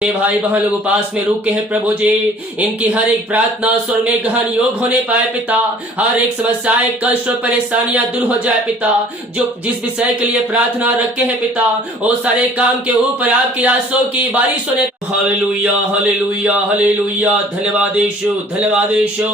ये भाई बहन लोग उपास में रुके हैं प्रभु जी, इनकी हर एक प्रार्थना स्वर में गहन योग होने पाए पिता। हर एक समस्याएं, कष्ट और परेशानियां दूर हो जाए पिता। जो जिस विषय के लिए प्रार्थना रखे हैं पिता, वो सारे काम के ऊपर आपकी आशीषों की बारिश होने। Hallelujah hallelujah hallelujah. धन्यवाद यीशु, धन्यवाद यीशु।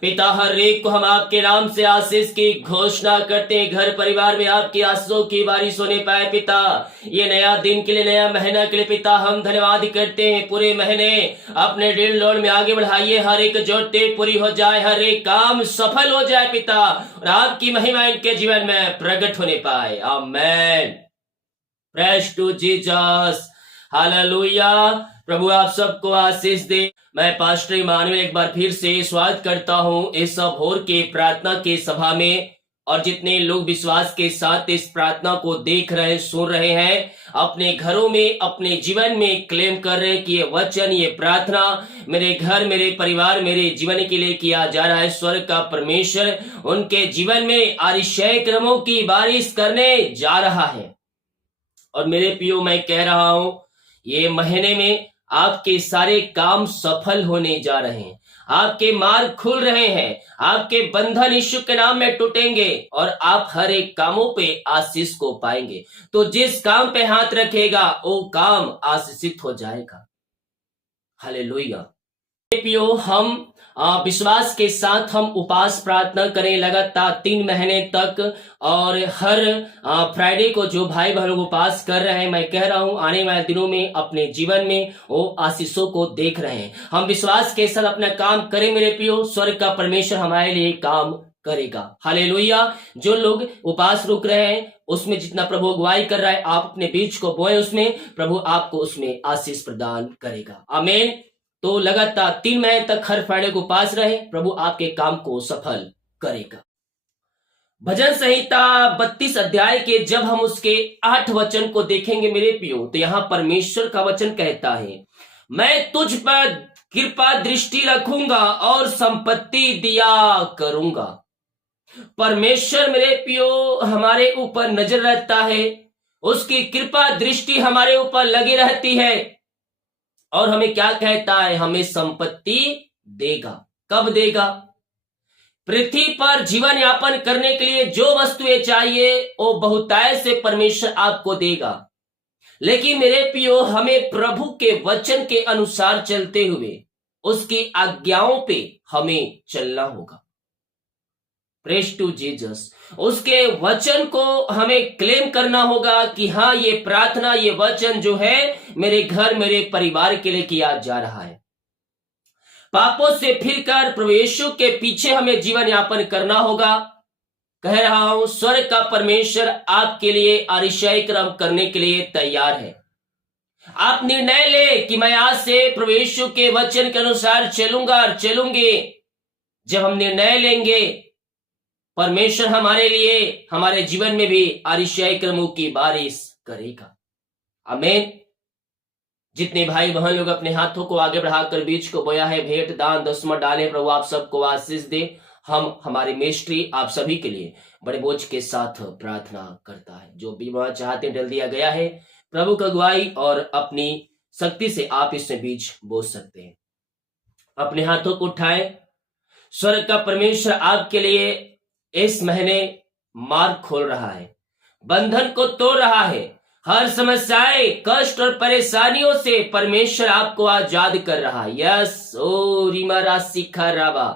पिता हर एक को हम आपके नाम से आशीष की घोषणा करते हैं। घर परिवार में आपकी आशीषों की बारिश होने पाए पिता। ये नया दिन के लिए, नया महीना के लिए पिता हम धन्यवाद करते हैं। पूरे महीने अपने ड्रीम लोड में आगे बढ़ाइए। हर एक जरूरतें पूरी हो जाए, हर एक काम सफल हो जाए पिता, और आपकी महिमा इनके जीवन में प्रकट होने पाए। Amen. Praise to Jesus. Hallelujah. प्रभु आप सबको आशीष दे। मैं पास्टर इमानुएल एक बार फिर से स्वागत करता हूं इस भोर के प्रार्थना के सभा में। और जितने लोग विश्वास के साथ इस प्रार्थना को देख रहे हैं, सुन रहे हैं, अपने घरों में, अपने जीवन में क्लेम कर रहे हैं कि ये वचन, ये प्रार्थना मेरे घर, मेरे परिवार, मेरे जीवन के लिए किया जा रहा है। स्वर्ग का परमेश्वर उनके जीवन में आशीष क्रमों की बारिश करने जा रहा है। और मेरे प्रियो, मैं कह रहा हूं, ये महीने में आपके सारे काम सफल होने जा रहे हैं। आपके मार्ग खुल रहे हैं, आपके बंधन यीशु के नाम में टूटेंगे और आप हर एक कामों पे आशीष को पाएंगे। तो जिस काम पे हाथ रखेगा वो काम आशीषित हो जाएगा। हालेलुया। प्रियो, हम विश्वास के साथ हम उपास प्रार्थना करें लगातार 3 महीने तक। और हर फ्राइडे को जो भाई बहन लोग उपास कर रहे हैं, मैं कह रहा हूं आने वाले दिनों में अपने जीवन में वो आशीषों को देख रहे हैं। हम विश्वास के साथ अपना काम करें मेरे प्रियो, स्वर्ग का परमेश्वर हमारे लिए काम करेगा। हालेलुया। जो लोग उपास रुक रहे हैं, उसमें जितना प्रभु अगुवाई कर रहा है, आप अपने बीज को बोए, उसमें प्रभु आपको उसमें आशीष प्रदान करेगा। आमीन। तो लगातार 3 महीने तक हर फ्राइडे को उपास रहे, प्रभु आपके काम को सफल करेगा। भजन संहिता 32 अध्याय के जब हम उसके 8 वचन को देखेंगे मेरे प्रियो, तो यहां परमेश्वर का वचन कहता है, मैं तुझ पर कृपा दृष्टि रखूंगा और संपत्ति दिया करूंगा। परमेश्वर मेरे प्रियो हमारे ऊपर नजर रखता है, उसकी कृपा दृष्टि हमारे ऊपर लगी रहती है। और हमें क्या कहता है? हमें संपत्ति देगा। कब देगा? पृथ्वी पर जीवन यापन करने के लिए जो वस्तुएं चाहिए वो बहुतायत से परमेश्वर आपको देगा। लेकिन मेरे प्रियो, हमें प्रभु के वचन के अनुसार चलते हुए उसकी आज्ञाओं पे हमें चलना होगा। Praise to Jesus. उसके वचन को हमें क्लेम करना होगा कि हाँ, ये प्रार्थना, ये वचन जो है मेरे घर, मेरे परिवार के लिए किया जा रहा है। पापों से फिरकर प्रभु यीशु के पीछे हमें जीवन यापन करना होगा। कह रहा हूं, स्वर्ग का परमेश्वर आपके लिए आशीष क्रम करने के लिए तैयार है। आप निर्णय ले कि मैं आज से प्रभु यीशु के वचन के अनुसार चलूंगा और चलूंगी। जब हम निर्णय लेंगे, परमेश्वर हमारे लिए, हमारे जीवन में भी आशीष क्रमों की बारिश करेगा। आमीन। जितने भाई बहन लोग अपने हाथों को आगे बढ़ाकर बीज को बोया है, भेंट दान दसवां डाले, प्रभु आप सबको आशीष दे। हम, हमारे मिनिस्ट्री आप सभी के लिए बड़े बोझ के साथ प्रार्थना करता है। जो भी वह चाहते डल दिया गया है, प्रभु का अगुवाई और अपनी शक्ति से आप इसमें बीज बो सकते हैं। अपने हाथों को उठाएं। स्वर्ग का परमेश्वर आपके लिए इस महीने मार्ग खोल रहा है, बंधन को तोड़ रहा है। हर समस्याएं, कष्ट और परेशानियों से परमेश्वर आपको आजाद कर रहा है। यस। ओ रीमा राशि खराबा।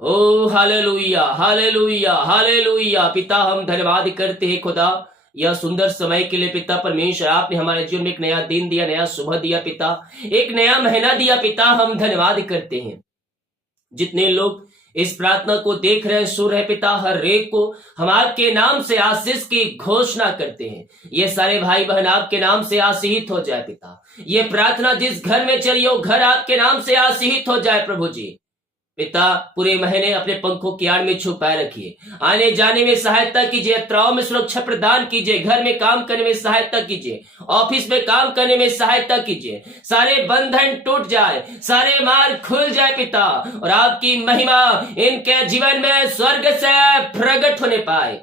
ओ हालेलुया हालेलुया हालेलुया। पिता, हम धन्यवाद करते हैं खुदा, यह सुंदर समय के लिए पिता परमेश्वर, आपने हमारे जीवन में एक नया दिन दिया, नया सुबह दिया पिता, एक नया महीना दिया पिता। हम धन्यवाद करते हैं। जितने लोग इस प्रार्थना को देख रहे, सुन रहे पिता, हर एक को हम आपके नाम से आशीष की घोषणा करते हैं। ये सारे भाई बहन आपके नाम से आशीषित हो जाए पिता। ये प्रार्थना जिस घर में चली हो, घर आपके नाम से आशीषित हो जाए प्रभु जी। पिता, पूरे महीने अपने पंखों की आड़ में छुपाए रखिए। आने जाने में सहायता कीजिए, यात्राओं में सुरक्षा प्रदान कीजिए, घर में काम करने में सहायता कीजिए, ऑफिस में काम करने में सहायता कीजिए। सारे बंधन टूट जाए, सारे मार्ग खुल जाए पिता, और आपकी महिमा इनके जीवन में स्वर्ग से प्रकट होने पाए।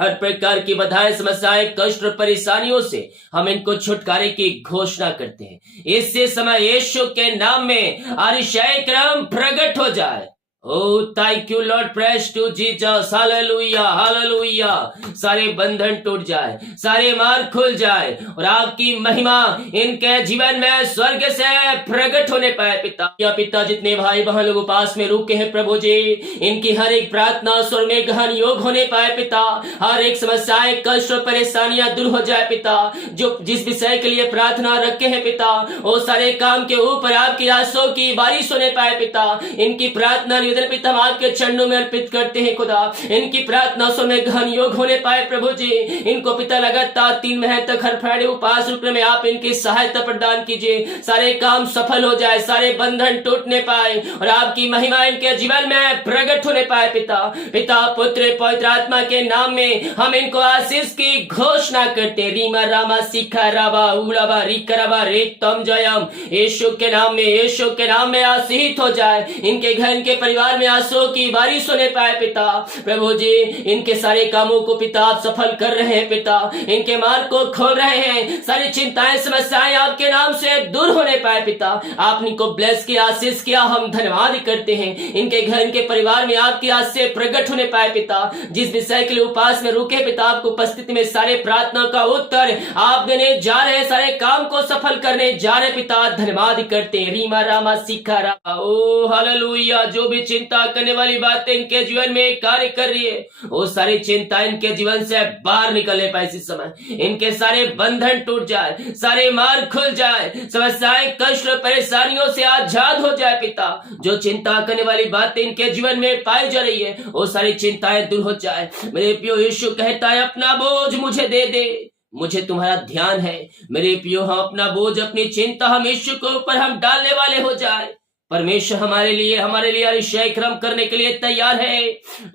हर प्रकार की बाधाएं, समस्याएं, कष्ट और परेशानियों से हम इनको छुटकारे की घोषणा करते हैं। इससे समय यीशु के नाम में अतिशय क्रम प्रकट हो जाए। Oh, thank you Lord, praise to Jesus, hallelujah hallelujah. सारे बंधन टूट जाए, सारे मार्ग खुल जाए और आपकी महिमा इनके जीवन में स्वर्ग से प्रकट होने पाए पिता। या पिता, जितने भाई बहन लोग उपास में रुके हैं प्रभु जी, इनकी हर एक प्रार्थना स्वर में गहन योग होने पाए पिता। हर एक समस्याएं, कष्ट और परेशानियां दूर हो जाए पिता। जो जिस विषय के लिए प्रार्थना रखे हैं पिता, वो सारे काम के ऊपर आपकी आंसू की बारिश होने पाए पिता। इनकी प्रार्थना पिता हम आपके चरणों में अर्पित करते हैं खुदा। इनकी प्रार्थना में गहन योग होने पाए प्रभु जी। इनको पिता लगातार 3 महीने तक हर फ्राइडे उपास रुकने में आप इनकी सहायता प्रदान कीजिए। सारे काम सफल हो जाए, सारे बंधन टूटने पाए और आपकी महिमा इनके जीवन में प्रकट होने पाए पिता। पिता, पुत्र, पवित्र आत्मा के नाम में हम इनको आशीष की घोषणा करते। रीमा रामा सिखा राबा उड़ाबा रिकराबा रेतम जयम। यीशु के नाम में, यीशु के नाम में आशीष हो जाए। इनके घर के परिवार में आंसू की बारिश होने पाए पिता। प्रभु जी, इनके सारे कामों को पिता आप सफल कर रहे हैं पिता। इनके मार्ग को खोल रहे हैं। सारी चिंताएं, समस्याएं आपके नाम से दूर होने पाए पिता। आपने इनको ब्लेस किया, आशीष किया, हम धन्यवाद करते हैं। इनके घर, इनके परिवार में आपकी आशीष प्रकट होने पाए पिता। जिस विषय के लिए उपास में रुके पिता, आपको उपस्थिति में सारे प्रार्थना का उत्तर आप देने जा रहे हैं। सारे काम को सफल करने जा रहे पिता, धन्यवाद करते हैं। रीमा रामा सिखा रामा। ओ हालेलुया। जो भी चिंता करने वाली बातें इनके जीवन में कार्य कर रही है, वो सारी चिंता इनके जीवन से बाहर निकलने पाए। इसी समय इनके सारे बंधन टूट जाए, सारे मार्ग खुल जाए, समस्याएं, कष्ट और परेशानियों से आजाद हो जाए पिता। जो चिंता करने वाली बातें इनके जीवन में पाई जा रही है, वो सारी चिंताएं दूर हो जाए। मेरे प्रियो, यीशु कहता है अपना बोझ मुझे दे दे, मुझे तुम्हारा ध्यान है। मेरे प्रियो, हम अपना बोझ, अपनी चिंता हम यीशु के ऊपर हम डालने वाले हो जाए। परमेश्वर हमारे लिए अतिशय क्रम करने के लिए तैयार है।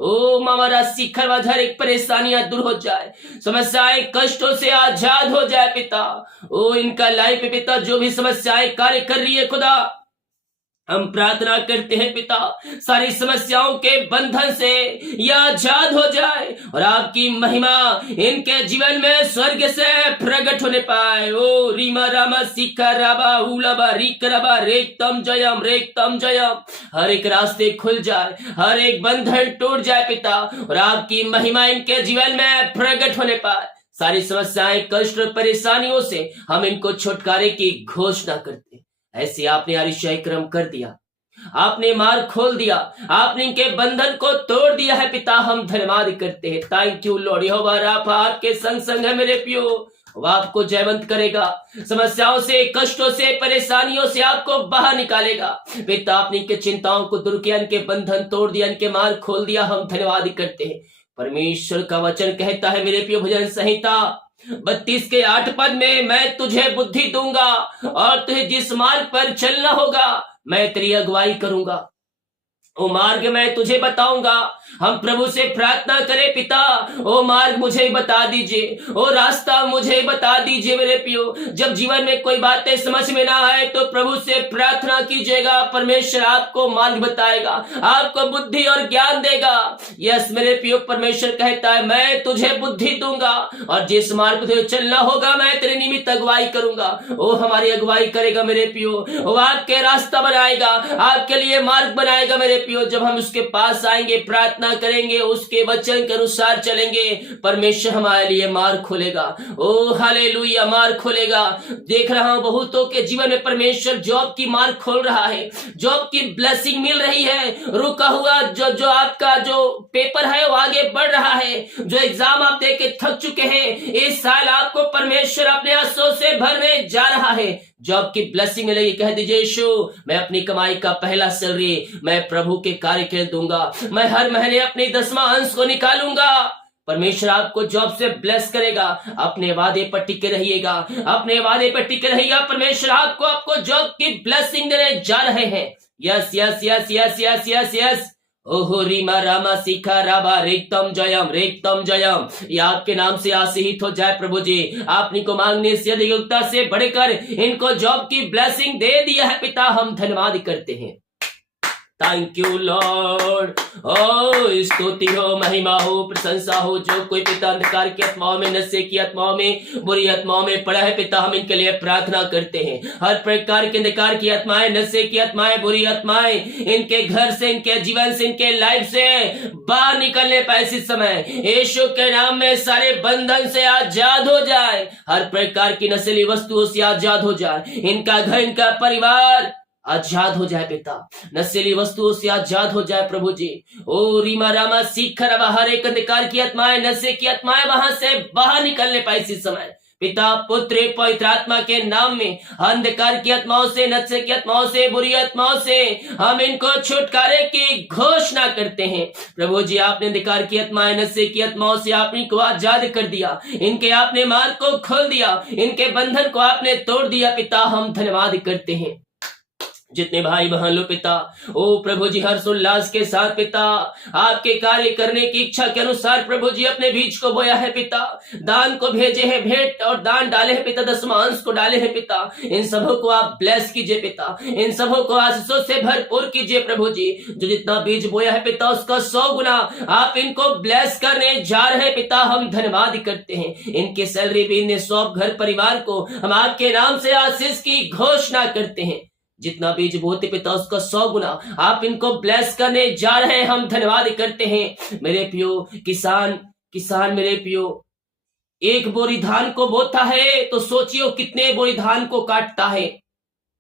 ओ हमारा शिखर हर एक परेशानियां दूर हो जाए, समस्याएं, कष्टों से आजाद हो जाए पिता। ओ इनका लाइफ पिता, जो भी समस्याएं कार्य कर रही है खुदा, हम प्रार्थना करते हैं पिता, सारी समस्याओं के बंधन से यह आजाद हो जाए और आपकी महिमा इनके जीवन में स्वर्ग से प्रकट होने पाए। ओ रीमा रामा सिक्का राबा उलाबा रिकराबा रेतम जयम रेतम जयम। हर एक रास्ते खुल जाए, हर एक बंधन टूट जाए पिता और आपकी महिमा इनके जीवन में प्रकट होने पाए। सारी समस्याएं, कष्ट और परेशानियों से हम इनको छुटकारे की घोषणा करते हैं। ऐसे आपने अतिशय क्रम कर दिया, आपने मार्ग खोल दिया, आपने इनके बंधन को तोड़ दिया है पिता। हम धन्यवाद करते हैं। Thank you Lord. Jehovah Rapha आपके संग संग है मेरे प्रियो, वो आपको जयवंत करेगा। समस्याओं से, कष्टों से, परेशानियों से आपको बाहर निकालेगा पिता। आपने इनके चिंताओं को दूर किया, इनके बंधन तोड़ दिया, इनके मार्ग खोल दिया। हम धन्यवाद करते हैं। परमेश्वर का वचन कहता है मेरे प्रियो, भजन संहिता 32 के 8 पद में, मैं तुझे बुद्धि दूंगा और तुझे जिस मार्ग पर चलना होगा मैं तेरी अगुवाई करूंगा। ओ मार्ग मैं तुझे बताऊंगा। हम प्रभु से प्रार्थना करें पिता, ओ मार्ग मुझे बता दीजिए, ओ रास्ता मुझे बता दीजिए मेरे पियो। जब जीवन में कोई बातें समझ में ना आए तो प्रभु से प्रार्थना कीजिएगा। परमेश्वर आपको मार्ग बताएगा, आपको बुद्धि और ज्ञान देगा। यस मेरे पियो, परमेश्वर कहता है मैं तुझे बुद्धि दूंगा और जिस मार्ग पर तुझे चलना होगा मैं तेरे निमित्त अगुवाई करूंगा। ओ हमारी अगुवाई करेगा मेरे पियो, वो आपके रास्ता बनाएगा, आपके लिए मार्ग बनाएगा मेरे पियो। जब हम उसके पास आएंगे, प्रार्थना करेंगे, उसके वचन के अनुसार चलेंगे, परमेश्वर हमारे लिए मार्ग खोलेगा। ओ हालेलुया, मार्ग खोलेगा। देख रहा हूं बहुतों के जीवन में परमेश्वर जॉब की मार्ग खोल रहा है, जॉब की ब्लेसिंग मिल रही है। रुका हुआ जो आपका जो पेपर है वो आगे बढ़ रहा है। जो एग्जाम आप दे के थक चुके हैं, इस साल आपको परमेश्वर अपने आंसुओं से भरने जा रहा है। जॉब की ब्लेसिंग मिलेगी। कह दीजिए यीशु, मैं अपनी कमाई का पहला सैलरी मैं प्रभु के कार्य के लिए दूंगा। मैं हर महीने अपने 10वां अंश को निकालूंगा। परमेश्वर आपको जॉब से ब्लेस करेगा। अपने वादे पर टिके रहिएगा, अपने वादे पर टिके रहिएगा। परमेश्वर आपको जॉब की ब्लेसिंग देने जा रहे हैं। Yes yes yes yes yes yes yes. ओहो रीमा रामा सिखा राबा रेतम जयम रेतम जयम। ये आपके नाम से आशीषित हो जाए प्रभु जी। आपने को मांगने से अधिक योग्यता से बढ़कर इनको जॉब की ब्लेसिंग दे दिया है पिता। हम धन्यवाद करते हैं। Thank you Lord. ओ स्तुति हो, महिमा हो, प्रशंसा हो। जो कोई पिता अंधकार की आत्माओं में, नशे की आत्माओं में, बुरी आत्माओं में पड़ा है पिता, हम इनके लिए प्रार्थना करते हैं। हर प्रकार के अंधकार की आत्माएं, नशे की आत्माएं, बुरी आत्माएं इनके घर से, इनके जीवन से, इनके लाइफ से बाहर निकलने पाए इसी समय यीशु के नाम में। सारे बंधन से आजाद हो जाए, हर प्रकार की नशीली वस्तुओं से आजाद हो जाए, इनका घर, इनका परिवार आजाद हो जाए पिता, नशीली वस्तुओं से आजाद हो जाए प्रभु जी। ओ रीमा रामा सीखर, हर एक अंधकार की आत्माएं, नशे की आत्माएं वहां से बाहर निकलने पाए इसी समय पिता, पुत्र, पवित्र आत्मा के नाम में। अंधकार की आत्माओं से, नशे की आत्माओं से, बुरी आत्माओं से हम इनको छुटकारे की घोषणा करते हैं प्रभु जी। आपने अंधकार की आत्माएं, नशे की आत्माओं से आप इनको आजाद कर दिया, इनके आपने मार्ग को खोल दिया, इनके बंधन को आपने तोड़ दिया पिता, हम धन्यवाद करते हैं। जितने भाई बहन लो पिता, ओ प्रभु जी हर्षोल्लास के साथ पिता आपके कार्य करने की इच्छा के अनुसार प्रभु जी अपने बीज को बोया है पिता, दान को भेजे हैं, भेंट और दान डाले हैं पिता, दशमांश को डाले हैं पिता। इन सबों को आप ब्लेस कीजिए पिता, इन सबों को आशीषों से भरपूर कीजिए प्रभु जी। जो जितना बीज बोया है पिता उसका 100 गुना आप इनको ब्लेस करने जा रहे हैं पिता, हम धन्यवाद करते हैं। इनके सैलरी भी, इन्हें सब घर परिवार को हम आपके नाम से आशीष की घोषणा करते हैं। जितना बीज बोते पिता उसका 100 गुना आप इनको ब्लेस करने जा रहे हैं, हम धन्यवाद करते हैं। मेरे पियो किसान मेरे पियो, एक बोरी धान को बोता है तो सोचियो कितने बोरी धान को काटता है।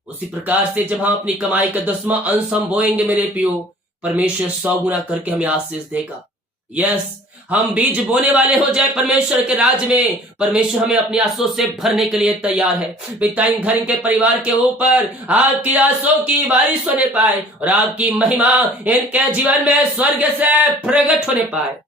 उसी प्रकार से जब हम अपनी कमाई का 10वां अंश हम बोएंगे मेरे पियो, परमेश्वर 100 गुना करके हमें आशीष देगा। यस, हम बीज बोने वाले हो जाए परमेश्वर के राज में, परमेश्वर हमें अपनी आंसुओं से भरने के लिए तैयार है पिता। इन घर, इनके परिवार के ऊपर आपकी आंसुओं की बारिश होने पाए और आपकी महिमा इनके जीवन में स्वर्ग से प्रकट होने पाए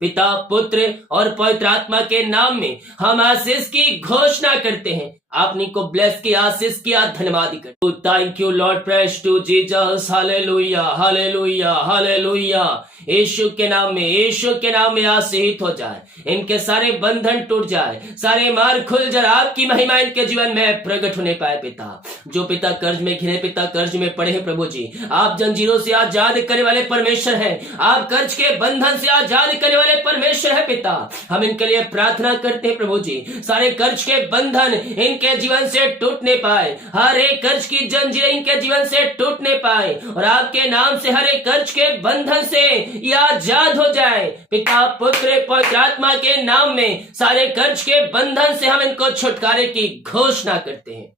पिता, पुत्र और पवित्र आत्मा के नाम में हम आशीष की घोषणा करते हैं। आपने को ब्लेस किया, आशीष किया, धन्यवाद करते। Thank you Lord, praise to Jesus, hallelujah hallelujah hallelujah. यीशु के नाम में, यीशु के नाम में आशीष हो जाए, इनके सारे बंधन टूट जाए, सारे मार्ग खुल जाए, आपकी महिमा इनके जीवन में प्रकट होने पाए पिता। जो पिता कर्ज में घिरे पिता, कर्ज में पड़े हैं प्रभु जी, आप जंजीरों से आजाद करने वाले परमेश्वर हैं, आप कर्ज के बंधन से आजाद करने वाले परमेश्वर है पिता। हम इनके लिए प्रार्थना करते हैं प्रभु जी, सारे कर्ज के बंधन इनके जीवन से टूटने पाए, हर एक कर्ज की जंजीरें इनके जीवन से टूटने पाए और आपके नाम से हर एक कर्ज के बंधन से ये आजाद हो जाए पिता, पुत्र, पवित्र आत्मा के नाम में। सारे कर्ज के बंधन से हम इनको छुटकारे की घोषणा करते हैं।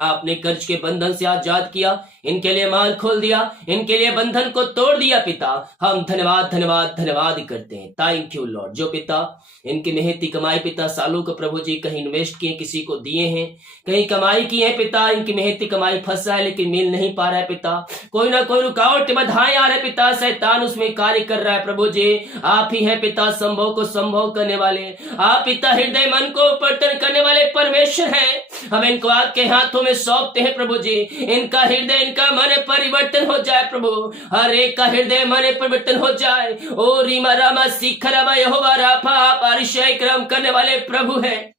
आपने कर्ज के बंधन से आजाद किया, इनके लिए मार्ग खोल दिया, इनके लिए बंधन को तोड़ दिया पिता, हम धन्यवाद धन्यवाद धन्यवाद करते हैं। Thank you Lord. जो पिता इनकी मेहनती कमाई पिता सालों को प्रभु जी कहीं इन्वेस्ट किए, किसी को दिए हैं, कहीं कमाई की है पिता, इनकी मेहनती कमाई फंसा है लेकिन मिल नहीं पा रहा है पिता, कोई ना कोई रुकावट बाधाएं आ रहे पिता, शैतान उसमें कार्य कर रहा है प्रभु जी। आप ही है पिता संभव को संभव करने वाले, आप पिता हृदय मन को परिवर्तन करने वाले परमेश्वर है। हम इनको आपके हाथों में सौंपते हैं प्रभु जी, इनका हृदय, इनका मन परिवर्तन हो जाए प्रभु, हर एक का हृदय मन परिवर्तन हो जाए। ओ रीमा रामा सीखरामा यहोवा राफा, आप अतिशय कर्म करने वाले प्रभु हैं।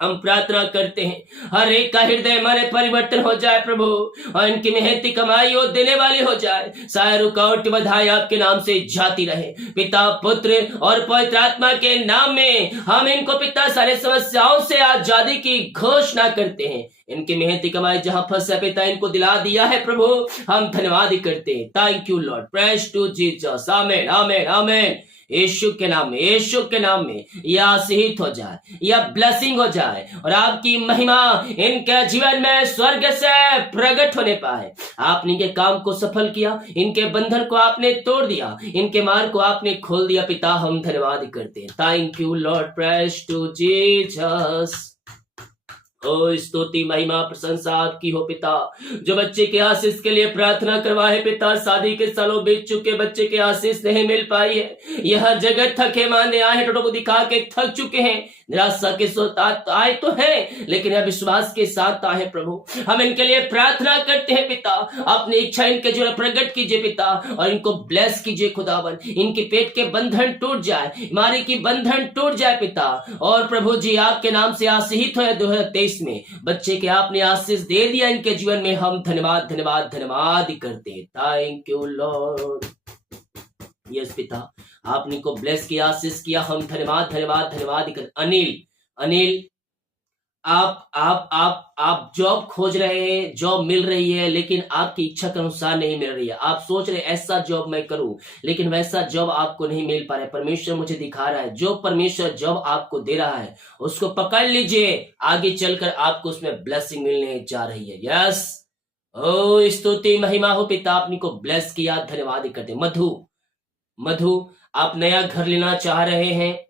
हम प्रार्थना करते हैं हर एक का हृदय मन परिवर्तन हो जाए प्रभु, और इनकी मेहनती कमाई वो देने वाली हो जाए। सारे रुकावट बधाई आपके नाम से जाती रहे पिता, पुत्र और पवित्र आत्मा के नाम में। हम इनको पिता सारे समस्याओं से आजादी की घोषणा करते हैं। इनकी मेहनती कमाई जहां फंस है पिता, इनको दिला दिया है प्रभु, हम धन्यवाद करते हैं। Thank you Lord, praise to Jesus, amen amen amen. यीशु के नाम में, यीशु के नाम में यह आशीष हो जाए, यह ब्लेसिंग हो जाए और आपकी महिमा इनके जीवन में स्वर्ग से प्रकट होने पाए। आपने इनके काम को सफल किया, इनके बंधन को आपने तोड़ दिया, इनके मार्ग को आपने खोल दिया पिता, हम धन्यवाद करते हैं। Thank you Lord, praise to Jesus. ओ स्तुति महिमा प्रशंसा आपकी हो पिता। जो बच्चे के आशीष के लिए प्रार्थना करवाए पिता, शादी के सालों बीत चुके बच्चे के आशीष नहीं मिल पाई है, यह जगत थके मांदे आए हैं, टोटो को दिखा के थक चुके हैं, निराशा के साथ आए तो है लेकिन यह विश्वास के साथ आए प्रभु। हम इनके लिए प्रार्थना करते हैं पिता, अपनी इच्छा इनके जो प्रकट कीजिए पिता और इनको ब्लेस कीजिए खुदावन। इनके पेट के बंधन टूट जाए, बीमारी की बंधन टूट जाए पिता, और प्रभु जी आपके नाम से आशीष हो 2023 2024 में बच्चे के आपने आशीष दे दिया इनके जीवन में, हम धन्यवाद धन्यवाद धन्यवाद करते हैं। Thank you Lord. यस पिता, आपने को ब्लेस किया, आशीष किया, हम धन्यवाद धन्यवाद धन्यवाद करते। अनिल आप जॉब खोज रहे हैं, जॉब मिल रही है लेकिन आपकी इच्छा के अनुसार नहीं मिल रही है। आप सोच रहे ऐसा जॉब मैं करूं, लेकिन वैसा जॉब आपको नहीं मिल पा रहा है। परमेश्वर मुझे दिखा रहा है, जो परमेश्वर जॉब आपको दे रहा है उसको पकड़ लीजिए, आगे चलकर आपको उसमें ब्लेसिंग मिलने जा रही है। यस, ओ स्तुति महिमा हो पिता, आपने को ब्लेस किया, धन्यवाद करते। मधु, आप नया घर लेना चाह रहे हैं,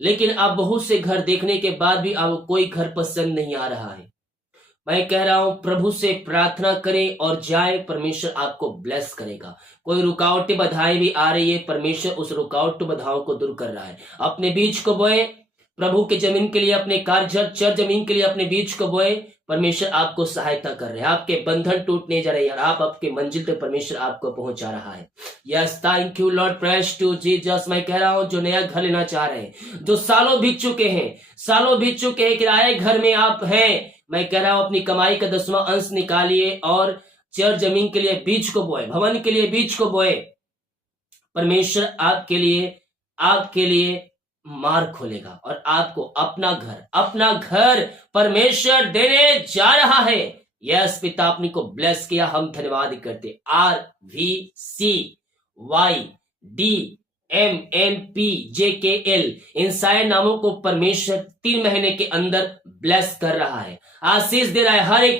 लेकिन आप बहुत से घर देखने के बाद भी आपको कोई घर पसंद नहीं आ रहा है। मैं कह रहा हूं प्रभु से प्रार्थना करें और जाए, परमेश्वर आपको ब्लेस करेगा। कोई रुकावटें बाधाएं भी आ रही है, परमेश्वर उस रुकावट बाधाओं को दूर कर रहा है। अपने बीज को बोए प्रभु के जमीन के लिए, अपने चर जमीन के लिए अपने बीज को बोए, परमेश्वर आपको सहायता कर रहे हैं। आपके बंधन टूटने जा रहे हैं और आप आपके मंजिल तक परमेश्वर आपको पहुंचा रहा है। Yes, thank you Lord, praise to Jesus. मैं कह रहा हूं जो नया घर लेना चाह रहे हैं, जो सालों बीत चुके हैं किराए घर में आप हैं, मैं कह रहा हूं अपनी कमाई का 10वां अंश निकालिए और चर जमीन के लिए बीज को बोए, भवन के लिए बीज को बोए। परमेश्वर आपके लिए मार्ग खोलेगा और आपको अपना घर परमेश्वर देने जा रहा है। यस पिता, आपने को ब्लेस किया, हम धन्यवाद करते। RVCYDMNPJKL इन सारे नामों को परमेश्वर 3 महीने के अंदर ब्लेस कर रहा है, आशीष दे रहा है। हर एक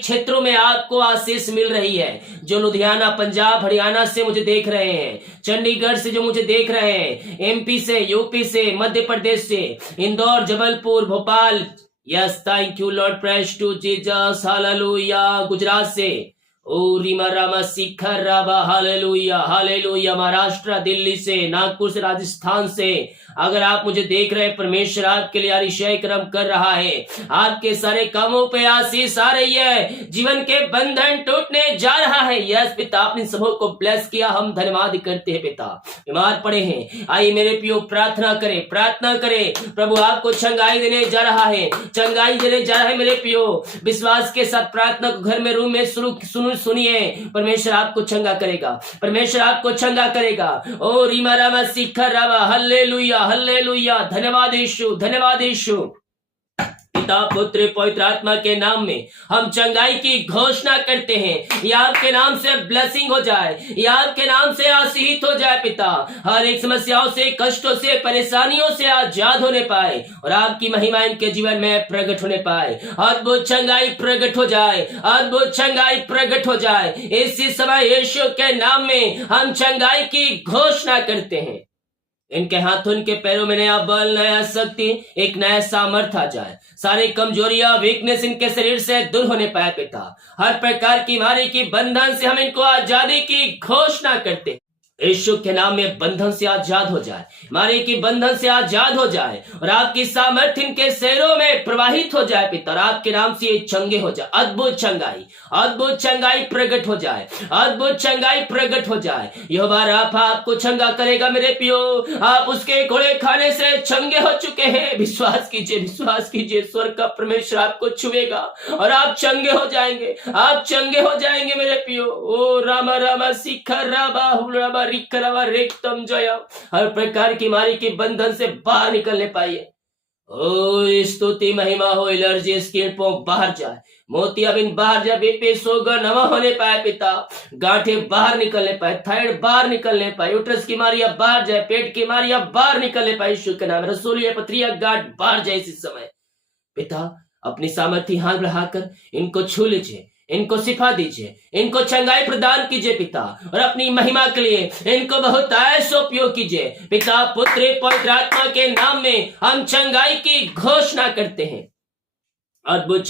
क्षेत्रों में आपको आशीष मिल रही है। जो लुधियाना, पंजाब, हरियाणा से मुझे देख रहे हैं, चंडीगढ़ से जो मुझे देख रहे हैं, MP से, यूपी से, मध्य प्रदेश से, Indore, Jabalpur, Bhopal, yes thank you Lord, praise to Jesus, hallelujah, Gujarat से, ओ रीमा रामा शिखर राबा, हालेलुया हालेलुया, महाराष्ट्र, दिल्ली से, नागपुर से, राजस्थान से, अगर आप मुझे देख रहे हैं, परमेश्वर आपके लिए अतिशय कर्म कर रहा है। आपके सारे कामों पे आशीष आ रही है, जीवन के बंधन टूटने जा रहा है। यस पिता, आपने सबों को ब्लेस किया, हम धन्यवाद करते हैं पिता। बीमार पड़े हैं, आइए मेरे प्रियो प्रार्थना करें। प्रभु आपको चंगाई देने जा रहा है, मेरे प्रियो। विश्वास के साथ प्रार्थना को घर में, रूम में सुनिए, परमेश्वर आपको चंगा करेगा। ओ रीमा रामा शिखर रामा, हालेलुया हालेलुया, धन्यवाद यीशु। पिता, पुत्र, पवित्र आत्मा के नाम में हम चंगाई की घोषणा करते हैं। यह आपके नाम से ब्लेसिंग हो जाए, यह आपके नाम से आशीषित हो जाए पिता। हर एक समस्याओं से, कष्टों से, परेशानियों से आजाद होने पाए और आपकी महिमा इनके जीवन में प्रकट होने पाए। अद्भुत चंगाई प्रकट हो जाए। इसी समय यीशु के नाम में हम चंगाई की घोषणा करते हैं। इनके हाथों, इनके पैरों में नया बल, नया शक्ति, एक नया सामर्थ आ जाए। सारी कमजोरियां, वीकनेस इनके शरीर से दूर होने पाए पिता। हर प्रकार की बीमारी की बंधन से हम इनको आजादी की घोषणा करते। यीशु के नाम में बंधन से आजाद हो जाए, बीमारी की बंधन से आजाद हो जाए और आपकी सामर्थ्य इनके शरीरों में प्रवाहित हो जाए पिता। और आपके नाम से ये चंगे हो जाए। अद्भुत चंगाई प्रकट हो जाए। यहोवा राफा आपको चंगा करेगा मेरे पियो। आप उसके घोड़े खाने से चंगे हो चुके हैं। विश्वास कीजिए, स्वर्ग का परमेश्वर आपको छुएगा और आप चंगे हो जाएंगे मेरे पियो। ओ रामा रामा शिखर राबा रिक्तम जया, हर प्रकार की बीमारी के बंधन से बाहर निकलने पाइए। ओ स्तुति महिमा हो। एलर्जी, स्किन पॉप बाहर जाए, मोतियाबिंद बाहर जाए, बीपी, शुगर नवा होने पाए पिता। गांठे बाहर निकलने पाए, थायराइड बाहर निकलने पाए, यूट्रस की बीमारियां बाहर जाए, पेट की बीमारियां बाहर निकलने पाए यीशु के नाम। रसोलिया, पथरिया, गांठ बाहर जाए इसी समय पिता। अपनी सामर्थ्य हाथ बढ़ाकर इनको छू लीजिए, इनको शिफा दीजिए, इनको चंगाई प्रदान कीजिए पिता। और अपनी महिमा के लिए इनको बहुत ऐसा उपयोग कीजिए पिता। पुत्र, पवित्र आत्मा के नाम में हम चंगाई की घोषणा करते हैं। अद्भुत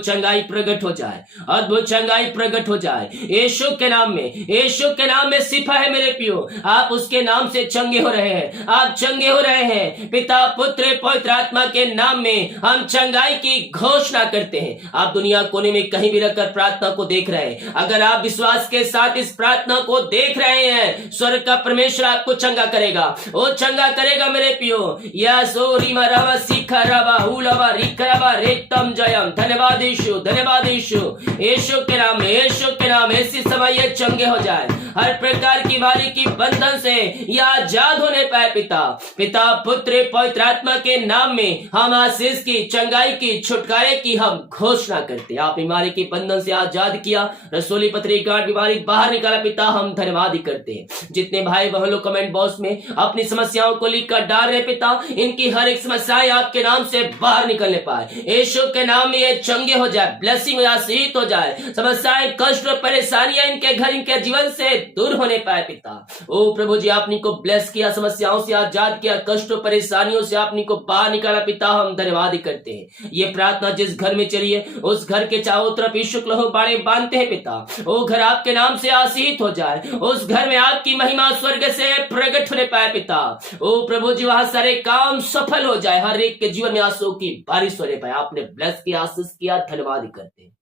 चंगाई प्रकट हो जाए, अद्भुत चंगाई प्रकट हो जाए यीशु के नाम में, यीशु के नाम में शिफा है मेरे पियो। आप उसके नाम से चंगे हो रहे हैं, आप चंगे हो रहे हैं। पिता पुत्र पवित्र आत्मा के नाम में हम चंगाई की घोषणा करते हैं। आप दुनिया कोने में कहीं भी रहकर प्रार्थना को देख रहे हैं, अगर आप विश्वास के साथ इस प्रार्थना को देख रहे हैं, स्वर्ग का परमेश्वर आपको चंगा करेगा, वो चंगा करेगा मेरे पियो। यशो रीमा रावा सीखा रावा हुलावा रिकरावा रेतम जयम। धन्यवाद यीशु, धन्यवाद यीशु। यीशु के नाम में, यीशु के नाम में इसी समय ये चंगे हो जाए, हर प्रकार की वारी की बंधन से ये आजाद होने पाए। पिता पिता पुत्र पवित्र आत्मा के नाम में हम आशीष की, चंगाई की, छुटकारे की हम घोषणा करते हैं। आप बीमारी के बंधन से आजाद किया, रसोली पथरी गांठ बीमारी बाहर निकाला। पिता हम धन्यवाद ही करते हैं। जितने भाई बहन लोग कमेंट बॉक्स में अपनी समस्याओं को लिखकर डाल रहे पिता, इनकी हर एक समस्याएं आपके नाम से बाहर निकलने पाए। यीशु के नाम में ये चंगे हो जाए, ब्लेसिंग आशीष हो जाए, समस्याएं कष्ट और परेशानियां इनके घर इनके जीवन से दूर होने पाए। पिता ओ प्रभु जी, आपने को ब्लेस किया, समस्याओं से आजाद किया, कष्ट और परेशानियों से आपने को बाहर निकाला। पिता हम धन्यवाद ही करते हैं। ये प्रार्थना जिस घर में चलिए उस घर के चारों तरफ यीशु के लहू बाड़े बांधते हैं। पिता वो घर आपके नाम से आशीष हो जाए, उस घर में आपकी महिमा स्वर्ग से प्रकट होने पाए। पिता ओ प्रभु जी, वहां सारे काम सफल हो जाए, हर एक के जीवन में आंसू की बारिश होने पाए। आपने ब्लेस किया, आशीष किया, धन्यवाद ही करते हैं।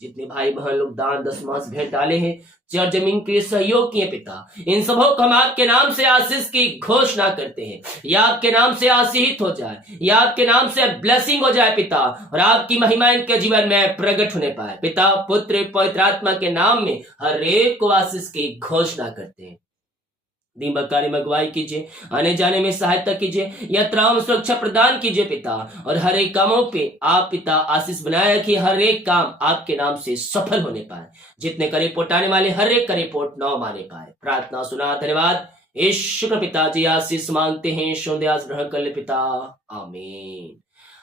जितने भाई बहन लोग दान दशमांश भेंट डाले हैं, चर्च जमीन के लिए सहयोग किए पिता, इन सबों को हम आपके नाम से आशीष की घोषणा करते हैं। या आपके नाम से आशीष हो जाए, या आपके नाम से ब्लेसिंग हो जाए पिता, और आपकी महिमा इनके जीवन में प्रकट होने पाए। पिता पुत्र पवित्र आत्मा के नाम में हर एक को आशीष की घोषणा करते हैं। दिन भर कार्य में अगुवाई कीजिए, आने जाने में सहायता कीजिए, यात्राओं में सुरक्षा प्रदान कीजिए पिता, और हर एक कामों पे आप पिता आशीष बनाए रखिए, हर एक काम आपके नाम से सफल होने पाए। जितने का रिपोर्ट आने वाले हर एक का रिपोर्ट नौ माने पाए। प्रार्थना सुना, धन्यवाद। ईश्वर पिताजी आशीष मांगते हैं, शोध्यास ग्रहण कर ले पिता, amen.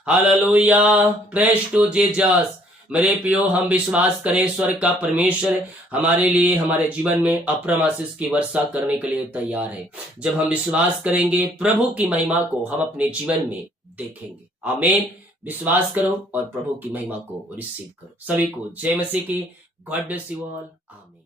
Hallelujah, praise to Jesus. मेरे प्रियो, हम विश्वास करें स्वर्ग का परमेश्वर हमारे लिए, हमारे जीवन में अपरम आशीष की वर्षा करने के लिए तैयार है। जब हम विश्वास करेंगे, प्रभु की महिमा को हम अपने जीवन में देखेंगे। आमीन। विश्वास करो और प्रभु की महिमा को रिसीव करो। सभी को जय मसीह की। God bless you all. आमीन।